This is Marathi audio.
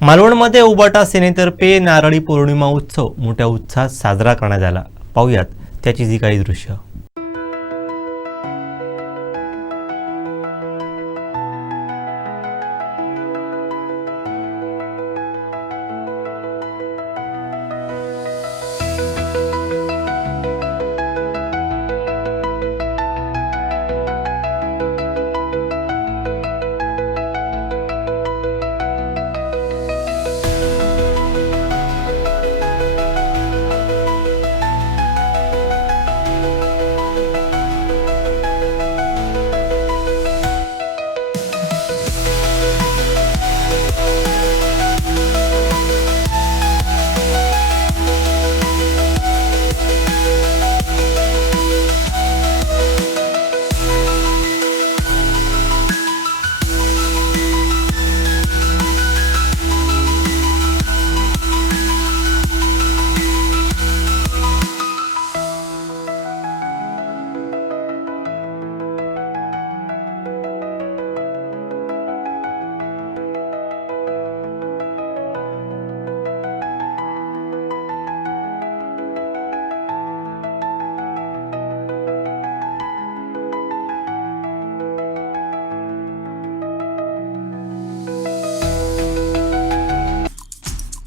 मालवणमध्ये उबाटा सेनेतर्फे नारळी पौर्णिमा उत्सव मोठ्या उत्साहात साजरा करण्यात आला. पाहुयात त्याची जी काही दृश्य.